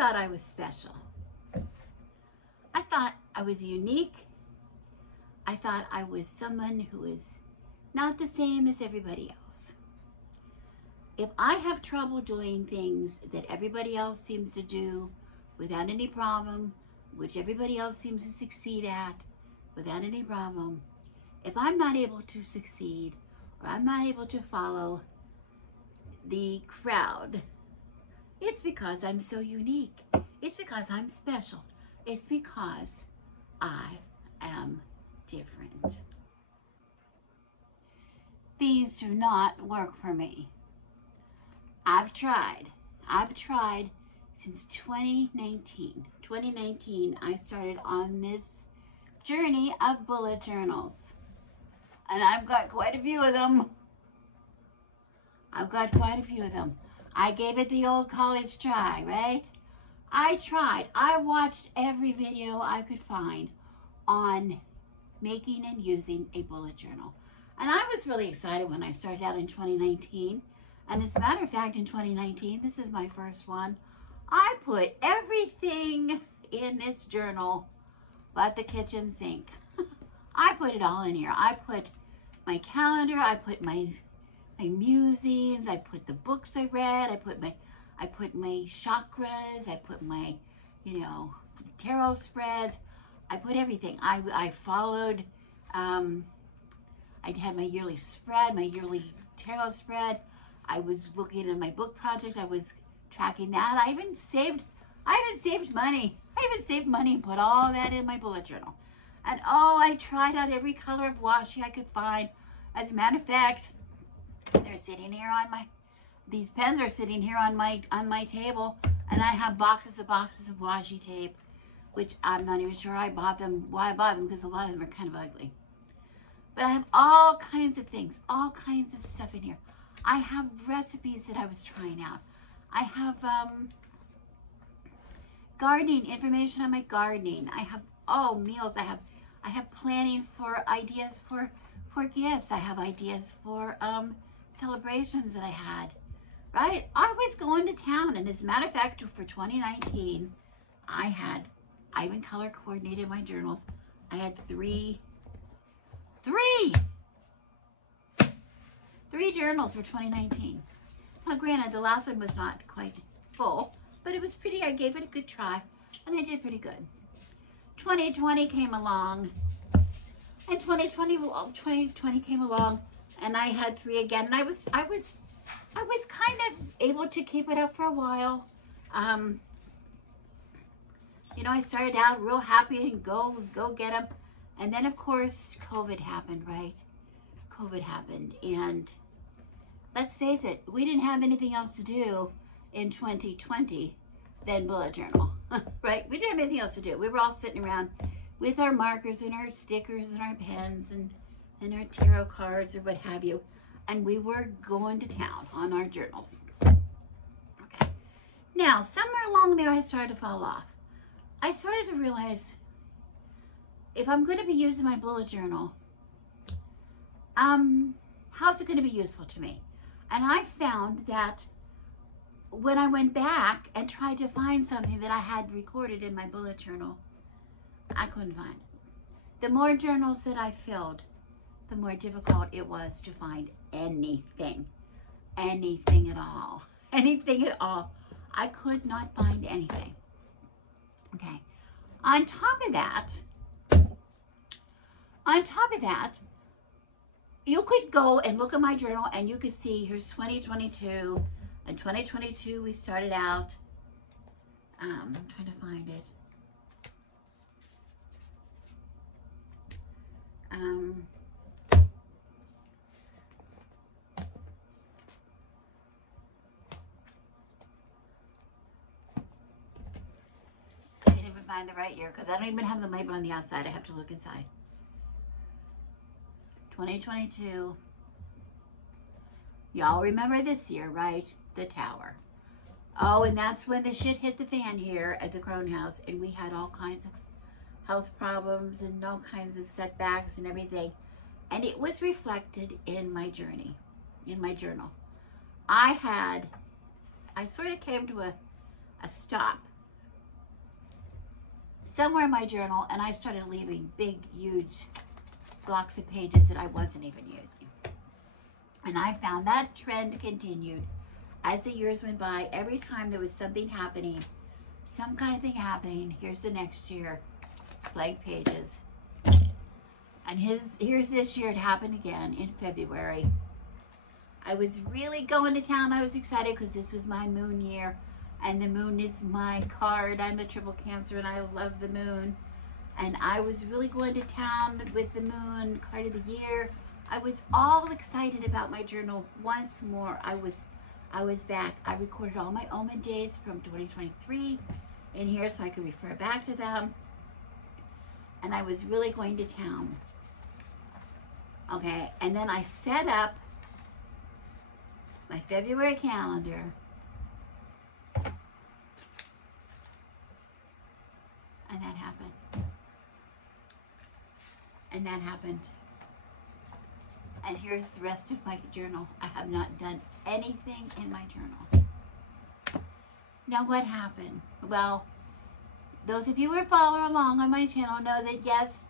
thought I was special. I thought I was unique. I thought I was someone who is not the same as everybody else. If I have trouble doing things that everybody else seems to do without any problem, which everybody else seems to succeed at without any problem, if I'm not able to succeed or I'm not able to follow the crowd, it's because I'm so unique. It's because I'm special. It's because I am different. These do not work for me. I've tried since 2019. 2019, I started on this journey of bullet journals. And I've got quite a few of them. I gave it the old college try, right? I tried. I watched every video I could find on making and using a bullet journal. And I was really excited when I started out in 2019. And as a matter of fact, in 2019, this is my first one, I put everything in this journal but the kitchen sink. I put it all in here. I put my calendar, I put my musings, I put the books I read, I put my chakras, I put my, tarot spreads. I put everything. I followed, I had my yearly spread, my yearly tarot spread. I was looking at my book project. I was tracking that. I even saved money. I even saved money and put all that in my bullet journal. And I tried out every color of washi I could find. As a matter of fact, they're sitting here these pens are sitting here on my table, and I have boxes of washi tape, which I'm not even sure why I bought them, because a lot of them are kind of ugly. But I have all kinds of things, all kinds of stuff in here. I have recipes that I was trying out. I have gardening, information on my gardening. I have meals. I have planning for ideas for gifts. I have ideas for celebrations that I had. Right? I was going to town, and as a matter of fact, for 2019, I even color coordinated my journals. I had three journals for 2019. Now, granted, the last one was not quite full, but it was pretty. I gave it a good try, and I did pretty good. 2020 came along, and 2020 came along, and I had 3 again, and I was kind of able to keep it up for a while. I started out real happy and go get them. And then, of course, COVID happened, right? COVID happened. And let's face it, we didn't have anything else to do in 2020 than bullet journal, right? We didn't have anything else to do. We were all sitting around with our markers and our stickers and our pens and our tarot cards or what have you. And we were going to town on our journals. Okay. Now, somewhere along there, I started to fall off. I started to realize, if I'm going to be using my bullet journal, how's it going to be useful to me? And I found that when I went back and tried to find something that I had recorded in my bullet journal, I couldn't find it. The more journals that I filled, the more difficult it was to find anything at all. Anything at all. I could not find anything. Okay. On top of that, you could go and look at my journal and you could see here's 2022. In 2022 we started out, I'm trying to find it. I can't even find the right year because I don't even have the label on the outside. I have to look inside. 2022. Y'all remember this year, right? The tower. Oh, and that's when the shit hit the fan here at the Crone House, and we had all kinds of health problems and all kinds of setbacks and everything. And it was reflected in my journey, in my journal. I sort of came to a stop somewhere in my journal, and I started leaving big, huge blocks of pages that I wasn't even using. And I found that trend continued as the years went by. Every time there was something happening, some kind of thing happening, here's the next year, blank pages. And here's this year, it happened again in February. I was really going to town. I was excited because this was my moon year, and the moon is my card. I'm a triple Cancer and I love the moon. And I was really going to town with the moon, card of the year. I was all excited about my journal. Once more, I was back. I recorded all my omen days from 2023 in here so I could refer back to them. And I was really going to town. Okay, and then I set up my February calendar. And that happened. And that happened. And here's the rest of my journal. I have not done anything in my journal. Now what happened? Well, those of you who are following along on my channel know that yes,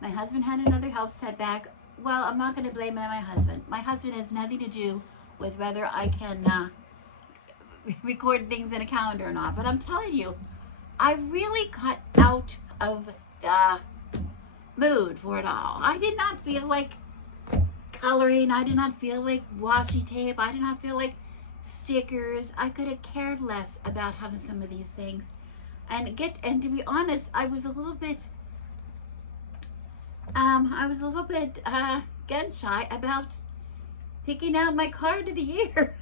my husband had another health setback. Well, I'm not going to blame it on my husband. My husband has nothing to do with whether I can record things in a calendar or not. But I'm telling you, I really got out of the mood for it all. I did not feel like coloring. I did not feel like washi tape. I did not feel like stickers. I could have cared less about how to some of these things. And to be honest, I was a little bit gun shy about picking out my card of the year.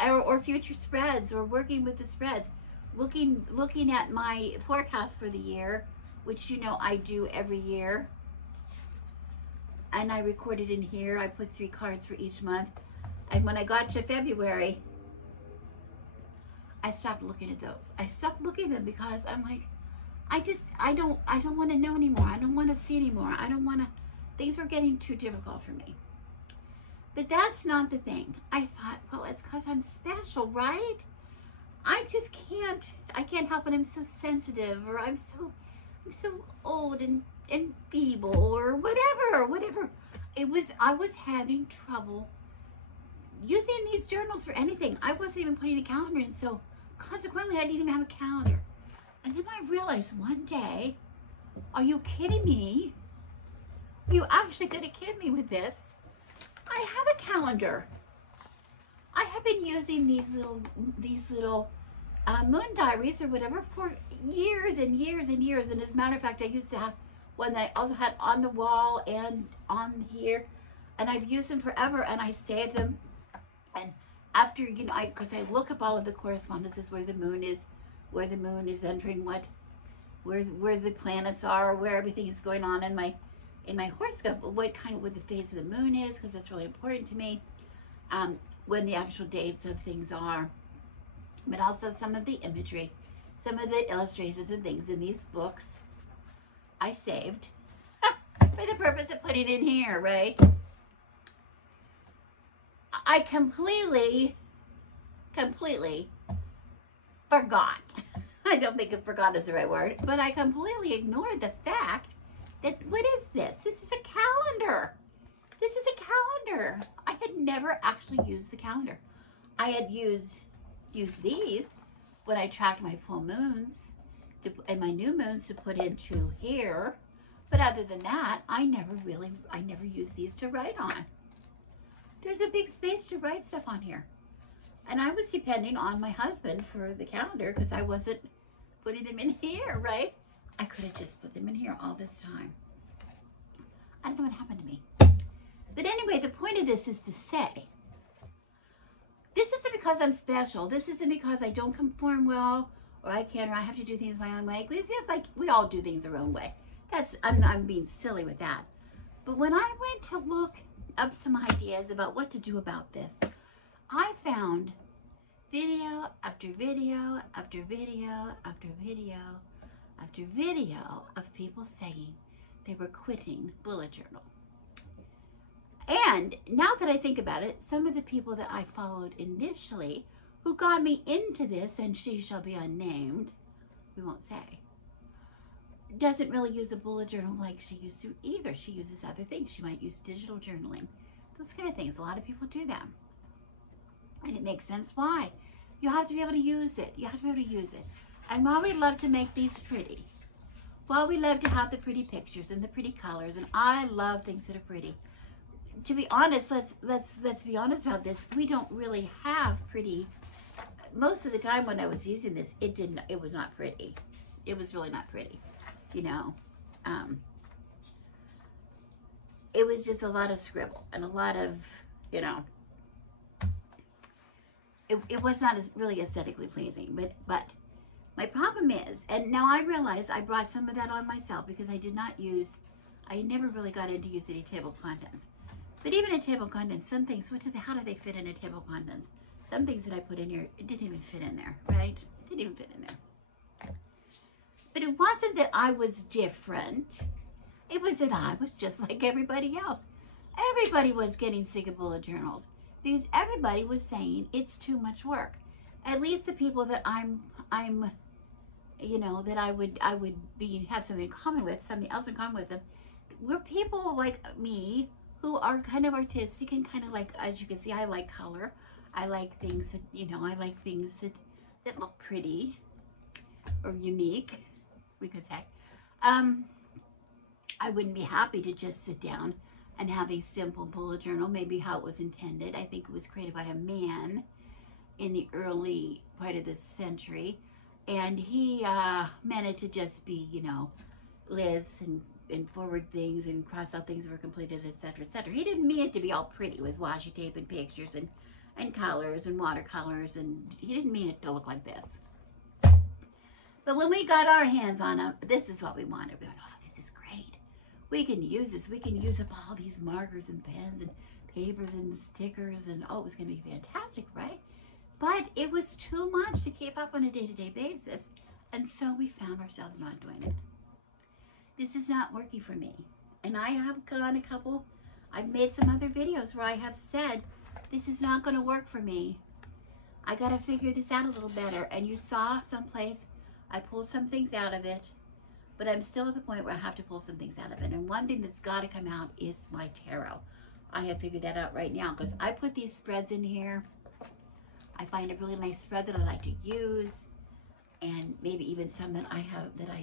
Or future spreads, or working with the spreads. Looking at my forecast for the year, which you know I do every year. And I recorded in here. I put 3 cards for each month. And when I got to February, I stopped looking at those. I stopped looking at them because I'm like, I don't want to know anymore. I don't want to see anymore. I don't want to, things are getting too difficult for me. But that's not the thing. I thought, well, it's because I'm special, right? I just I can't help it. I'm so sensitive, or I'm so old and feeble, or whatever. I was having trouble using these journals for anything. I wasn't even putting a calendar in, so consequently I didn't even have a calendar. And then I realized one day, are you kidding me? Are you actually gonna kid me with this? I have a calendar. I have been using these little moon diaries or whatever for years and years and years. And as a matter of fact, I used to have one that I also had on the wall and on here, and I've used them forever, and I save them. And after, you know, because I look up all of the correspondences where the moon is entering where the planets are, where everything is going on in my horoscope, what the phase of the moon is, because that's really important to me. When the actual dates of things are, but also some of the imagery, some of the illustrations and things in these books I saved for the purpose of putting it in here, right? I completely forgot. I don't think forgot is the right word, but I completely ignored the fact that, what is this? This is a calendar. This is a calendar. I had never actually used the calendar. I had used these when I tracked my full moons and my new moons to put into here. But other than that, I never used these to write on. There's a big space to write stuff on here. And I was depending on my husband for the calendar because I wasn't putting them in here, right? I could have just put them in here all this time. I don't know what happened to me. But anyway, the point of this is to say, this isn't because I'm special. This isn't because I don't conform well, or I have to do things my own way. It's just like we all do things our own way. I'm being silly with that. But when I went to look up some ideas about what to do about this, I found video after video after video after video after video of people saying they were quitting bullet journal. And now that I think about it, some of the people that I followed initially who got me into this, and she shall be unnamed, we won't say. Doesn't really use a bullet journal like she used to either. She uses other things. She might use digital journaling, those kind of things. A lot of people do that, and it makes sense why. You have to be able to use it. You have to be able to use it. And while we love to make these pretty, while we love to have the pretty pictures and the pretty colors, and I love things that are pretty, to be honest, let's be honest about this. We don't really have pretty. Most of the time when I was using this, it was not pretty. It was really not pretty, you know. It was just a lot of scribble and a lot of, you know, it was not as really aesthetically pleasing. But my problem is, and now I realize I brought some of that on myself because I never really got into using any table of contents. But even in table of contents, some things, how do they fit in a table of contents? Some things that I put in here, it didn't even fit in there, right? It didn't even fit in there. But it wasn't that I was different. It was that I was just like everybody else. Everybody was getting sick of bullet journals because everybody was saying it's too much work. At least the people that I'm, you know, that I would have something in common with, somebody else in common with them, were people like me who are kind of artistic and kind of like, as you can see, I like color. I like things that, you know, I like things that look pretty or unique, we could say. I wouldn't be happy to just sit down and have a simple bullet journal, maybe how it was intended. I think it was created by a man in the early part of this century, and he meant it to just be, you know, lists and forward things and cross out things that were completed, etc., etc. He didn't mean it to be all pretty with washi tape and pictures and colors and watercolors, and he didn't mean it to look like this. But when we got our hands on it, this is what we wanted. We went, oh, this is great. We can use this. We can use up all these markers and pens and papers and stickers, and oh, it was going to be fantastic, right? But it was too much to keep up on a day-to-day basis, and so we found ourselves not doing it. This is not working for me. And I have gone I've made some other videos where I have said, this is not going to work for me. I got to figure this out a little better. And you saw someplace, I pulled some things out of it, but I'm still at the point where I have to pull some things out of it. And one thing that's got to come out is my tarot. I have figured that out right now because I put these spreads in here. I find a really nice spread that I like to use, and maybe even some that I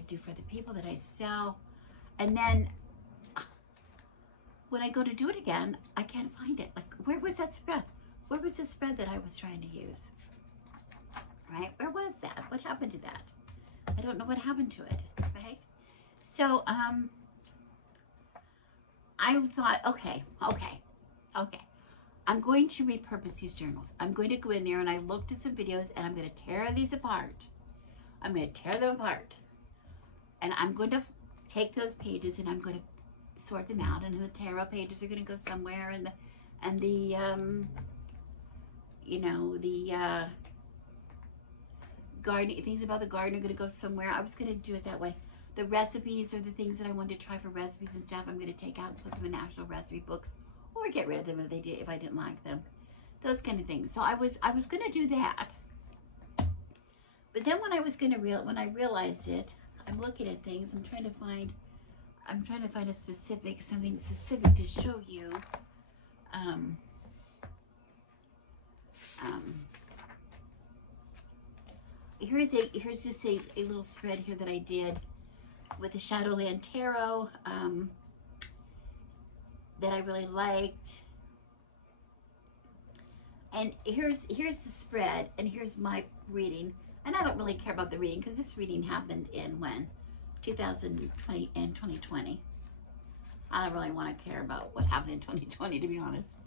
do for the people that I sell. And then when I go to do it again, I can't find it. Like, where was that spread? Where was the spread that I was trying to use? Right? Where was that? What happened to that? I don't know what happened to it, right? So, I thought, okay. I'm going to repurpose these journals. I'm going to go in there, and I looked at some videos, and I'm going to tear these apart. I'm going to tear them apart, and I'm going to take those pages, and I'm going to sort them out, and the tarot pages are going to go somewhere, and the you know, the garden things about the garden are going to go somewhere. I was going to do it that way. The recipes are the things that I wanted to try for recipes and stuff. I'm going to take out and put them in actual recipe books, or get rid of them if I didn't like them. Those kind of things. So I was going to do that. But then when I realized it, I'm looking at things. I'm trying to find something specific to show you. Here's just a little spread here that I did with the Shadowland Tarot that I really liked. And here's the spread, and here's my reading. And I don't really care about the reading because this reading happened in when? 2020 and 2020. I don't really want to care about what happened in 2020, to be honest.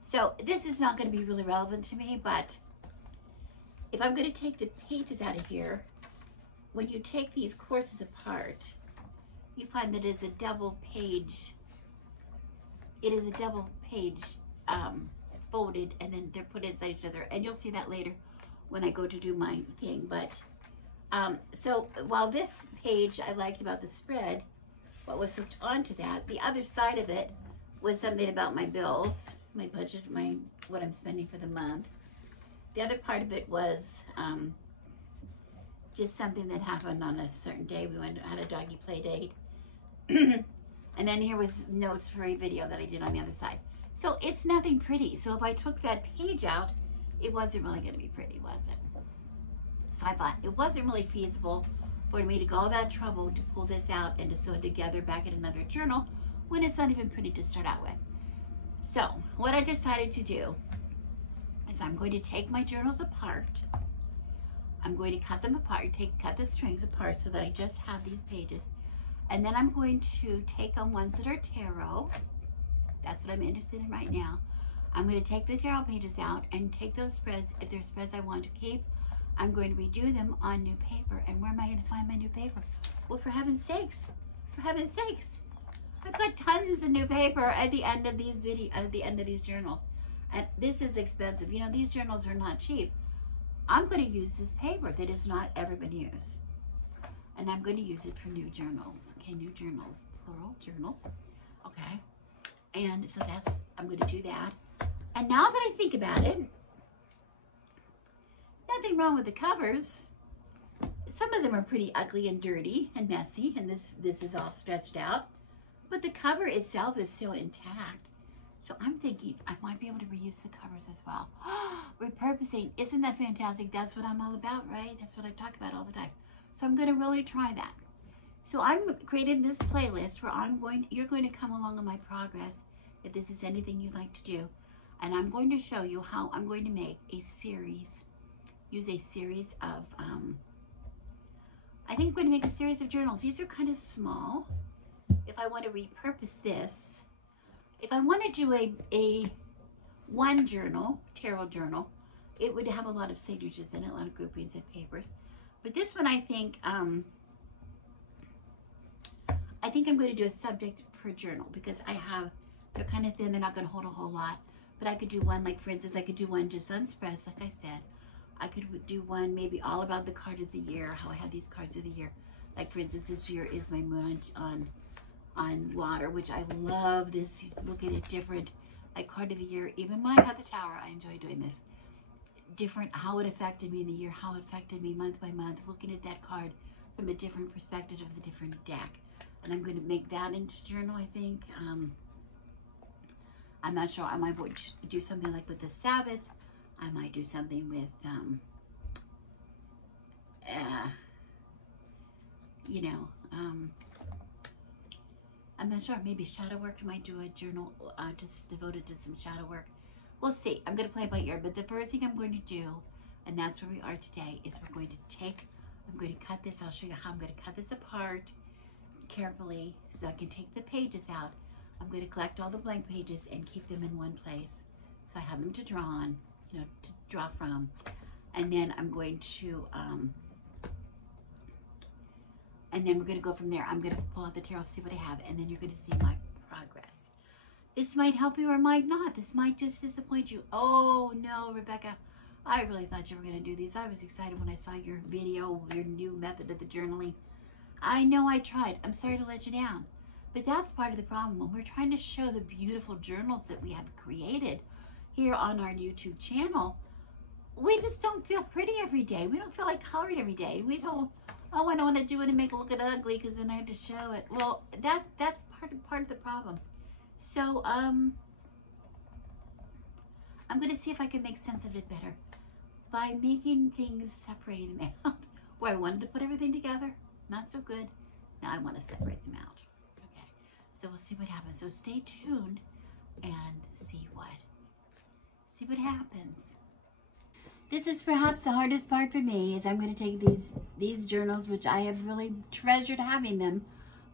So this is not going to be really relevant to me, but if I'm going to take the pages out of here, when you take these courses apart, you find that it is a double page. It is a double page folded, and then they're put inside each other. And you'll see that later when I go to do my thing. But so while this page I liked about the spread, what was hooked onto that, the other side of it was something about my bills, my budget, what I'm spending for the month. The other part of it was just something that happened on a certain day. We had a doggy play date. And then here was notes for a video that I did on the other side. So it's nothing pretty. So if I took that page out, it wasn't really going to be pretty, was it? So I thought it wasn't really feasible for me to go all that trouble to pull this out and to sew it together back in another journal when it's not even pretty to start out with. So what I decided to do is I'm going to take my journals apart. I'm going to cut them apart, cut the strings apart so that I just have these pages. And then I'm going to take on ones that are tarot. That's what I'm interested in right now. I'm going to take the tarot pages out and take those spreads. If they're spreads I want to keep, I'm going to redo them on new paper. And where am I going to find my new paper? Well, for heaven's sakes, I've got tons of new paper at the end of these journals. And this is expensive. You know, these journals are not cheap. I'm going to use this paper that has not ever been used. And I'm going to use it for new journals. Okay, new journals, plural journals. Okay. And so I'm going to do that. And now that I think about it, nothing wrong with the covers. Some of them are pretty ugly and dirty and messy, and this is all stretched out. But the cover itself is still intact. So I'm thinking I might be able to reuse the covers as well. Repurposing, isn't that fantastic? That's what I'm all about, right? That's what I talk about all the time. So I'm going to really try that. So I'm creating this playlist where you're going to come along on my progress if this is anything you'd like to do. And I'm going to show you how I'm going to make a series, use a series of, I think I'm going to make a series of journals. These are kind of small. If I want to repurpose this, if I want to do a one journal, tarot journal, it would have a lot of signatures in it, a lot of groupings of papers. But this one, I think I'm going to do a subject per journal because they're kind of thin. They're not going to hold a whole lot. But I could do one, like for instance, I could do one just on spreads, like I said. I could do one maybe all about the card of the year, how I had these cards of the year. Like for instance, this year is my moon on water, which I love this. Look at it different, like card of the year. Even when I had the tower, I enjoy doing this. Different, how it affected me in the year, how it affected me month by month, looking at that card from a different perspective of the different deck. And I'm going to make that into journal, I think. I'm not sure. I might do something like with the Sabbats. I might do something with, I'm not sure. Maybe shadow work. I might do a journal just devoted to some shadow work. We'll see. I'm going to play it by ear. But the first thing I'm going to do, and that's where we are today, is I'm going to cut this. I'll show you how I'm going to cut this apart carefully so I can take the pages out. I'm going to collect all the blank pages and keep them in one place. So I have them to draw on, to draw from. And then I'm going to, and then we're going to go from there. I'm going to pull out the tarot, see what I have, and then you're going to see my progress. This might help you or might not. This might just disappoint you. Oh, no, Rebecca, I really thought you were going to do these. I was excited when I saw your video, your new method of the journaling. I know I tried. I'm sorry to let you down. But that's part of the problem. When we're trying to show the beautiful journals that we have created here on our YouTube channel, we just don't feel pretty every day. We don't feel like coloring every day. We don't, oh, I don't want to do it and make it look ugly because then I have to show it. Well, that's part of the problem. So, I'm going to see if I can make sense of it better by making things, separating them out. Where I wanted to put everything together, not so good. Now I want to separate them out. So we'll see what happens. So stay tuned and see what happens. This is perhaps the hardest part for me, is I'm going to take these journals, which I have really treasured having them,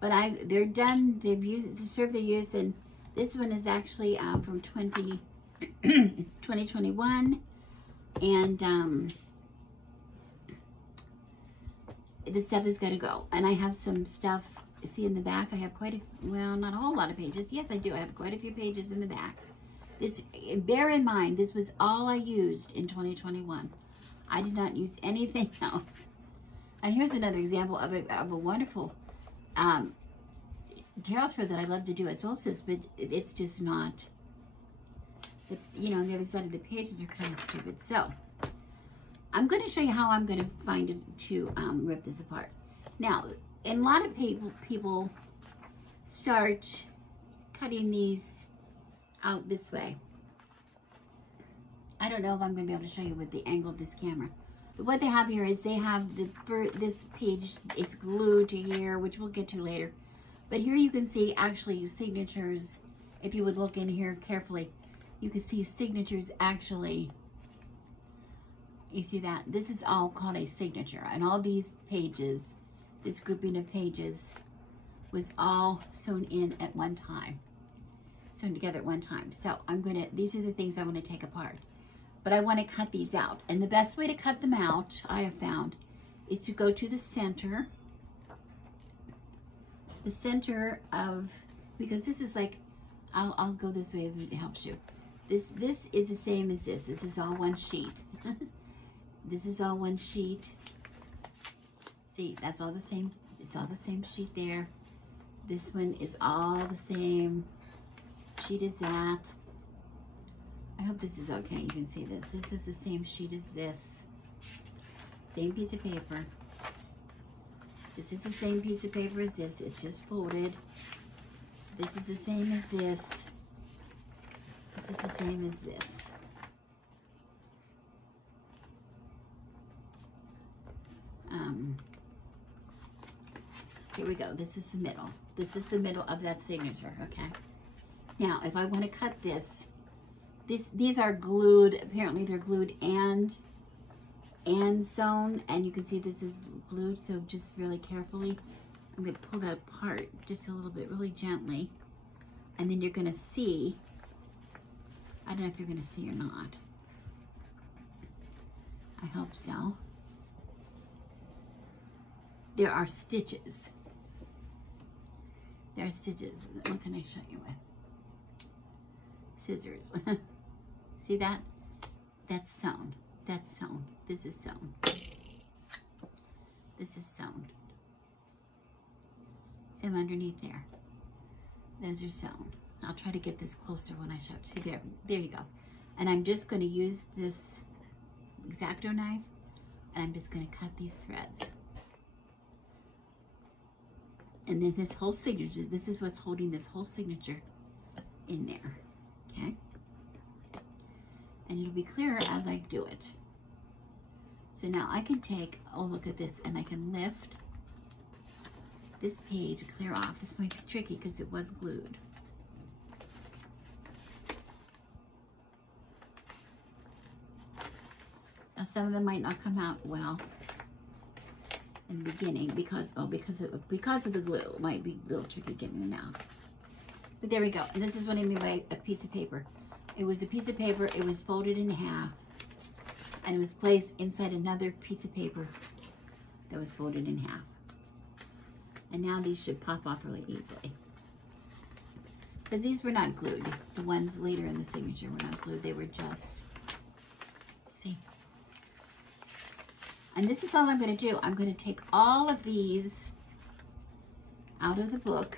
but they're done. They've served their use, and this one is actually from 2021, and this stuff is going to go. And I have some stuff. See in the back, I have well, not a whole lot of pages. Yes, I do. I have quite a few pages in the back. Bear in mind, this was all I used in 2021. I did not use anything else. And here's another example of a wonderful tarot spread that I love to do at solstice, but it's just not, on the other side of the pages are kind of stupid. So, I'm going to show you how I'm going to find it to rip this apart. Now, and a lot of people start cutting these out this way. I don't know if I'm going to be able to show you with the angle of this camera. But what they have here is they have this page, it's glued to here, which we'll get to later. But here you can see actually signatures. If you would look in here carefully, you can see signatures actually. You see that? This is all called a signature. And all these pages, this grouping of pages, was all sewn in at one time. Sewn together at one time. So these are the things I want to take apart. But I want to cut these out. And the best way to cut them out, I have found, is to go to the center. The center of, because this is like, I'll go this way if it helps you. This is the same as this. This is all one sheet. This is all one sheet. See, that's all the same. It's all the same sheet there. This one is all the same sheet as that. I hope this is okay. You can see this. This is the same sheet as this. Same piece of paper. This is the same piece of paper as this. It's just folded. This is the same as this. This is the same as this. Here we go. This is the middle. This is the middle of that signature, okay? Now, if I want to cut this, these are glued. Apparently, they're glued and sewn, and you can see this is glued. So just really carefully, I'm going to pull that apart just a little bit, really gently, and then you're going to see. I don't know if you're going to see or not. I hope so. There are stitches. There are stitches. What can I show you with? Scissors. See that? That's sewn. That's sewn. This is sewn. This is sewn. Same underneath there. Those are sewn. I'll try to get this closer when I show it. See there. There you go. And I'm just going to use this X-Acto knife, and I'm just going to cut these threads. And then this whole signature, this is what's holding this whole signature in there, okay? And it'll be clearer as I do it. So now I can take, oh look at this, and I can lift this page clear off. This might be tricky because it was glued. Now some of them might not come out well in the beginning because of the glue. It might be a little tricky getting them out. But there we go. And this is what I mean by a piece of paper. It was a piece of paper. It was folded in half, and it was placed inside another piece of paper that was folded in half. And now these should pop off really easily. Because these were not glued. The ones later in the signature were not glued. They were just, see? And this is all I'm going to do. I'm going to take all of these out of the book.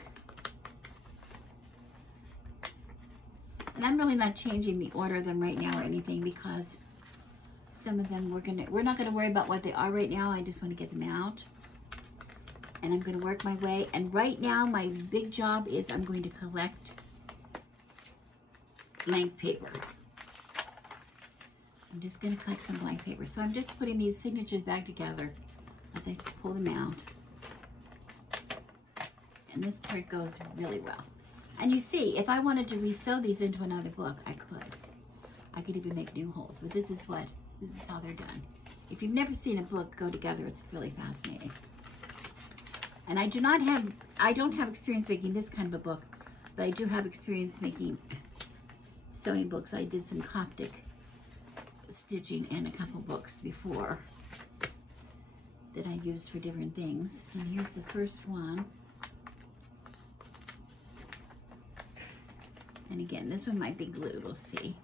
And I'm really not changing the order of them right now or anything, because some of them we're not going to worry about what they are right now. I just want to get them out. And I'm going to work my way. And right now my big job is I'm going to collect blank paper. I'm just going to collect some blank paper. So I'm just putting these signatures back together as I pull them out. And this part goes really well. And you see, if I wanted to re-sew these into another book, I could. I could even make new holes. But this is how they're done. If you've never seen a book go together, it's really fascinating. And I don't have experience making this kind of a book, but I do have experience making sewing books. I did some Coptic stitching in a couple books before that I used for different things. And here's the first one. And again, this one might be glued, we'll see.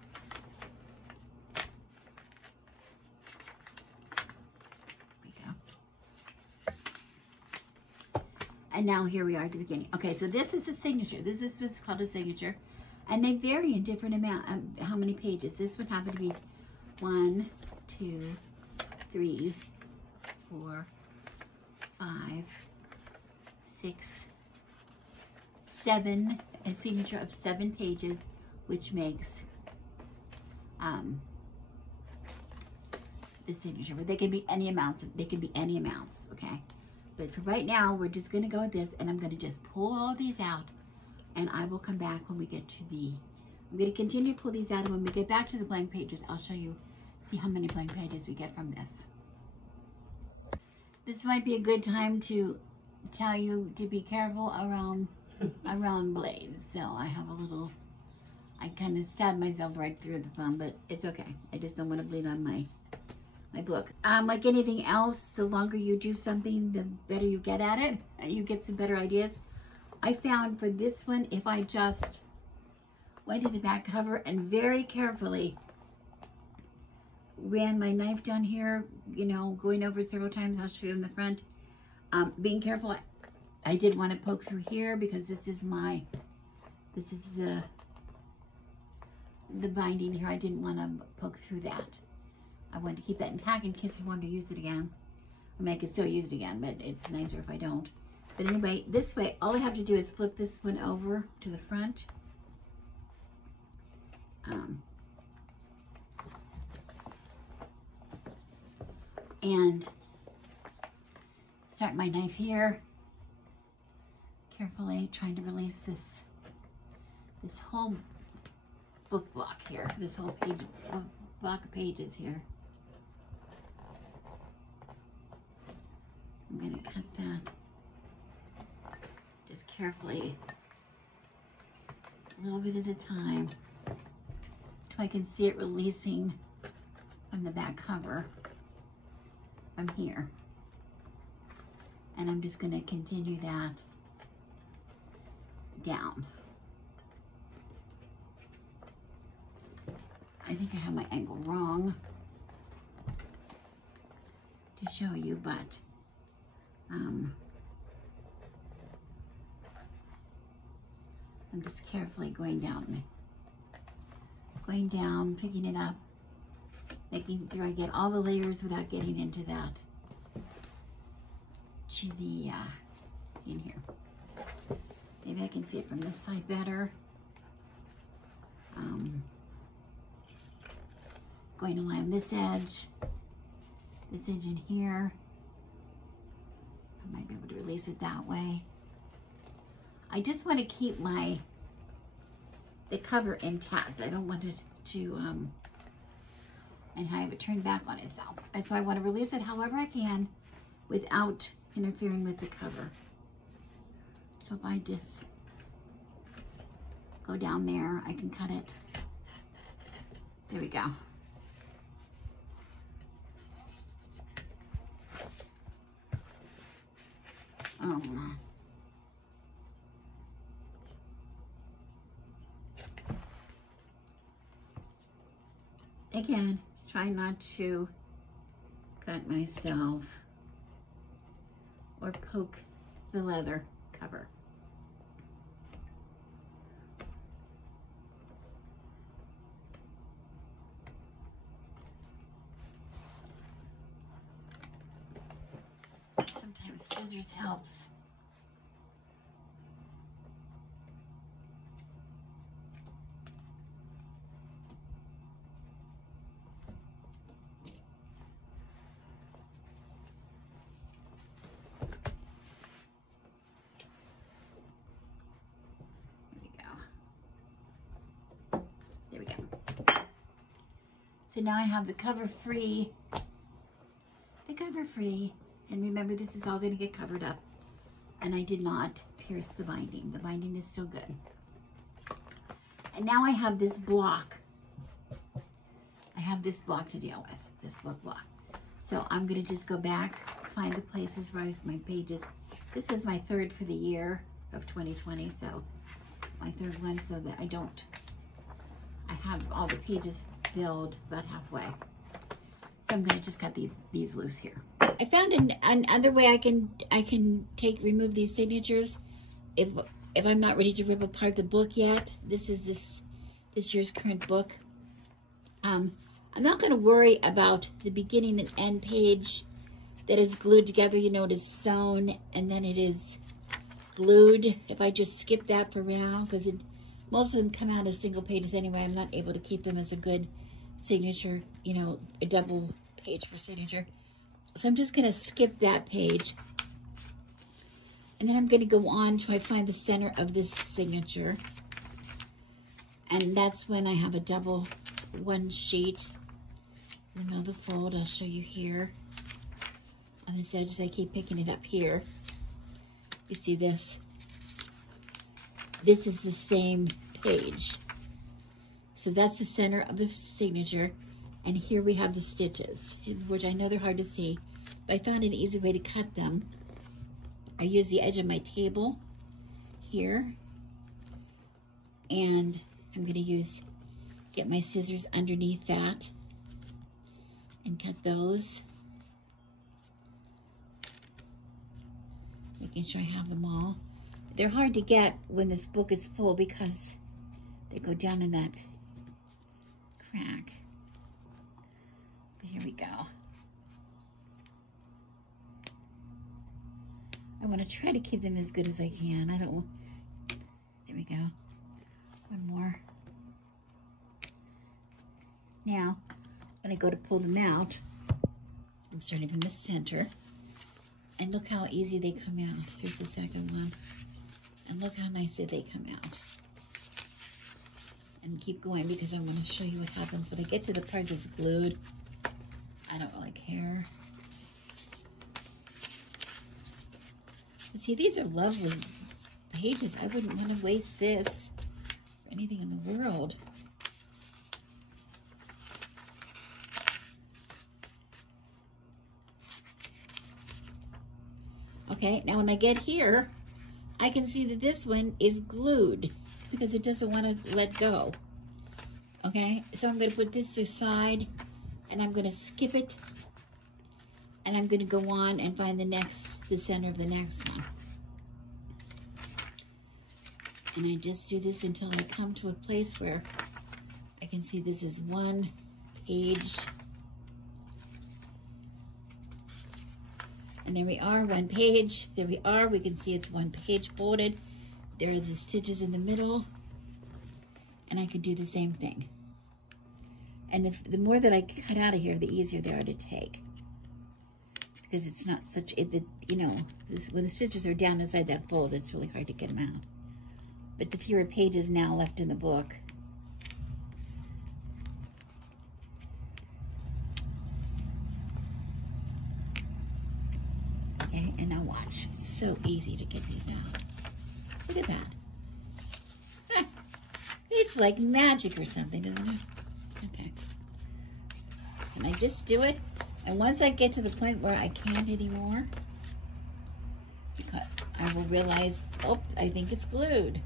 And now here we are at the beginning. Okay, so this is a signature. This is what's called a signature. And they vary in different amount, how many pages. This would happen to be 1, 2, 3, 4, 5, 6, 7, a signature of 7 pages, which makes the signature. But they can be any amounts. Okay? But for right now, we're just going to go with this, and I'm going to just pull all of these out, and I will come back when we get to I'm going to continue to pull these out, and when we get back to the blank pages, I'll show you, see how many blank pages we get from this. This might be a good time to tell you to be careful around blades. So I have a little, I kind of stabbed myself right through the thumb, but it's okay. I just don't want to bleed on my book. Like anything else, the longer you do something, the better you get at it. You get some better ideas. I found for this one, if I just went to the back cover and very carefully ran my knife down here, you know, going over it several times. I'll show you in the front. Being careful, I did want to poke through here because this is the binding here. I didn't want to poke through that. I wanted to keep that intact in case I wanted to use it again. I mean, I could still use it again, but it's nicer if I don't. But anyway, this way, all I have to do is flip this one over to the front. And start my knife here, carefully trying to release this whole book block here, this whole block of pages here. I'm going to cut that just carefully, a little bit at a time, till I can see it releasing from the back cover from here. And I'm just going to continue that down. I think I have my angle wrong to show you, but I'm just carefully going down, picking it up, making sure I get all the layers without getting into that, to the, in here. Maybe I can see it from this side better. Going to line this edge in here. I might be able to release it that way. I just want to keep the cover intact. I don't want it to, and have it turned back on itself. And so I want to release it however I can without interfering with the cover. So if I just go down there, I can cut it. There we go. Oh. Again, try not to cut myself or poke the leather cover. Sometimes scissors helps. So now I have the cover free, and remember this is all going to get covered up, and I did not pierce the binding. The binding is still good. And now I have this block. I have this block to deal with, this book block. So I'm going to just go back, find the places where my pages. This was my third for the year of 2020, so my third one, so that I have all the pages filled about halfway. So I'm going to just cut these loose here. I found another way I can remove these signatures if I'm not ready to rip apart the book yet. This is this year's current book. I'm not going to worry about the beginning and end page that is glued together. You know, it is sewn and then it is glued. If I just skip that for now, because most of them come out as single pages anyway, I'm not able to keep them as a good signature, you know, a double page for signature. So I'm just going to skip that page. And then I'm going to go on till I find the center of this signature. And that's when I have a double one sheet in the middle of the fold. I'll show you here. On this edge, I keep picking it up here. You see this? This is the same page. So that's the center of the signature. And here we have the stitches, which I know they're hard to see, but I found an easy way to cut them. I use the edge of my table here, and I'm going to get my scissors underneath that and cut those. Making sure I have them all. They're hard to get when the book is full because they go down in that crack. But here we go. I want to try to keep them as good as I can. I don't, there we go. One more. Now, when I go to pull them out, I'm starting from the center. And look how easy they come out. Here's the second one. And look how nicely they come out. And keep going because I want to show you what happens when I get to the part that's glued. I don't really care. But see, these are lovely pages. I wouldn't want to waste this for anything in the world. Okay, now when I get here, I can see that this one is glued because it doesn't want to let go. Okay, so I'm going to put this aside and I'm going to skip it and I'm going to go on and find the center of the next one. And I just do this until I come to a place where I can see this is one page. And there we are, one page. There we are. We can see it's one page folded. There are the stitches in the middle. And I could do the same thing. And the more that I cut out of here, the easier they are to take. Because it's not such, you know, when the stitches are down inside that fold, it's really hard to get them out. But the fewer pages now left in the book, okay, and now watch. It's so easy to get these out. Look at that. Ah, it's like magic or something, isn't it? Okay. And I just do it. And once I get to the point where I can't anymore, because I will realize, oh, I think it's glued.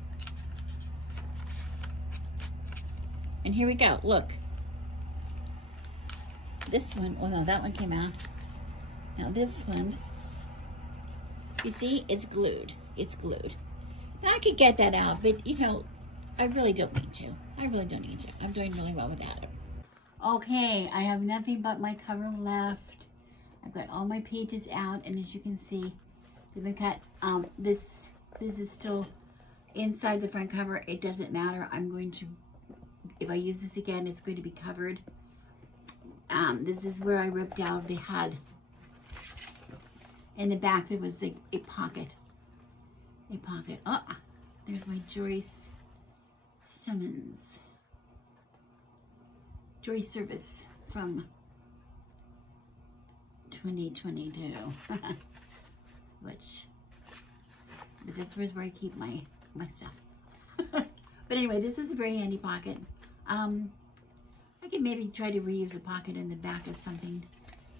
And here we go, look. This one, oh no, that one came out. Now this one, you see, it's glued. It's glued. Now I could get that out, but you know, I really don't need to. I really don't need to. I'm doing really well without it. Okay, I have nothing but my cover left. I've got all my pages out, and as you can see, they've been cut. This is still inside the front cover. It doesn't matter. I'm going to, if I use this again, it's going to be covered. This is where I ripped out. They had, in the back, there was a pocket. A pocket. Oh, there's my Joyce Simmons. Joyce Service from 2022. But this was where I keep my stuff. But anyway, this is a very handy pocket. I could maybe try to reuse a pocket in the back of something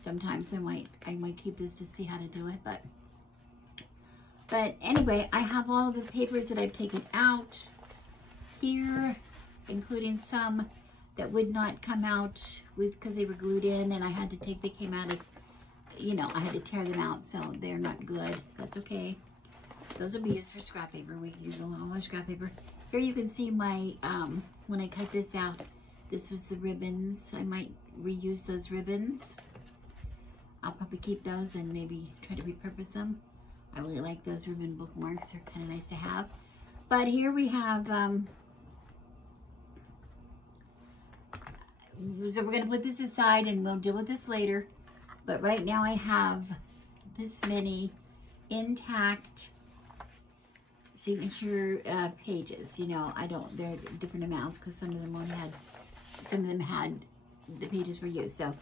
sometimes. I might keep this to see how to do it, but anyway, I have all the papers that I've taken out here, including some that would not come out because they were glued in, and I had to take, they came out as, you know, I had to tear them out, so they're not good. That's okay. Those will be used for scrap paper. We can use a lot more scrap paper. Here you can see my, when I cut this out, this was the ribbons. I might reuse those ribbons. I'll probably keep those and maybe try to repurpose them. I really like those ribbon bookmarks. They're kind of nice to have. But here we have, so we're going to put this aside and we'll deal with this later. But right now I have this many intact signature pages. You know, they're different amounts because some of them had, the pages were used. So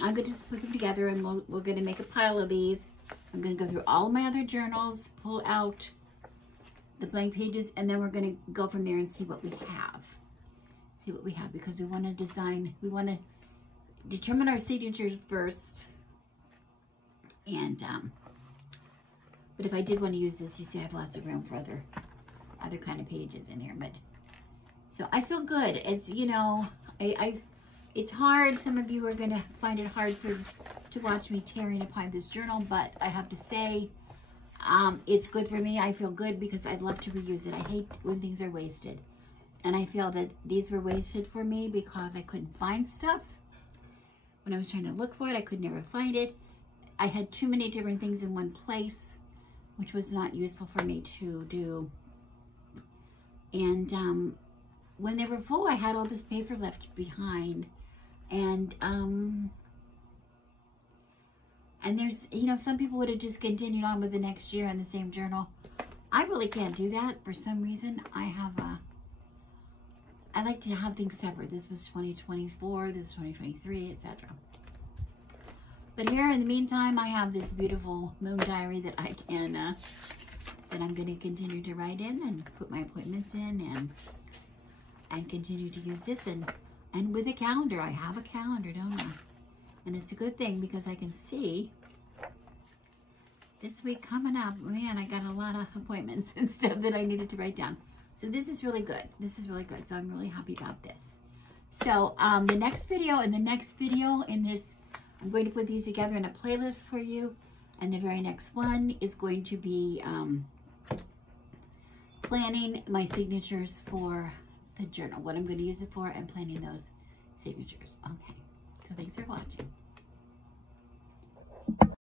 I'm going to just put them together and we're going to make a pile of these. I'm going to go through all of my other journals, pull out the blank pages, and then we're going to go from there and see what we have. See what we have, because we want to design, we want to determine our signatures first. And, but if I did want to use this, you see I have lots of room for other kind of pages in here. But, so I feel good. It's, you know, it's hard. Some of you are going to find it hard to watch me tearing apart this journal, but I have to say, it's good for me. I feel good because I'd love to reuse it. I hate when things are wasted. And I feel that these were wasted for me because I couldn't find stuff. When I was trying to look for it, I could never find it. I had too many different things in one place, which was not useful for me to do. And when they were full, I had all this paper left behind. And there's, you know, some people would have just continued on with the next year in the same journal. I really can't do that for some reason. I like to have things separate. This was 2024, this is 2023, etc. But here in the meantime, I have this beautiful moon diary that I can, that I'm going to continue to write in and put my appointments in and continue to use this. And with a calendar, I have a calendar, don't I? And it's a good thing because I can see this week coming up. Man, I got a lot of appointments and stuff that I needed to write down. So this is really good. This is really good. So I'm really happy about this. So the next video in this, I'm going to put these together in a playlist for you. And the very next one is going to be planning my signatures for the journal, what I'm going to use it for, and planning those signatures. Okay. So thanks for watching.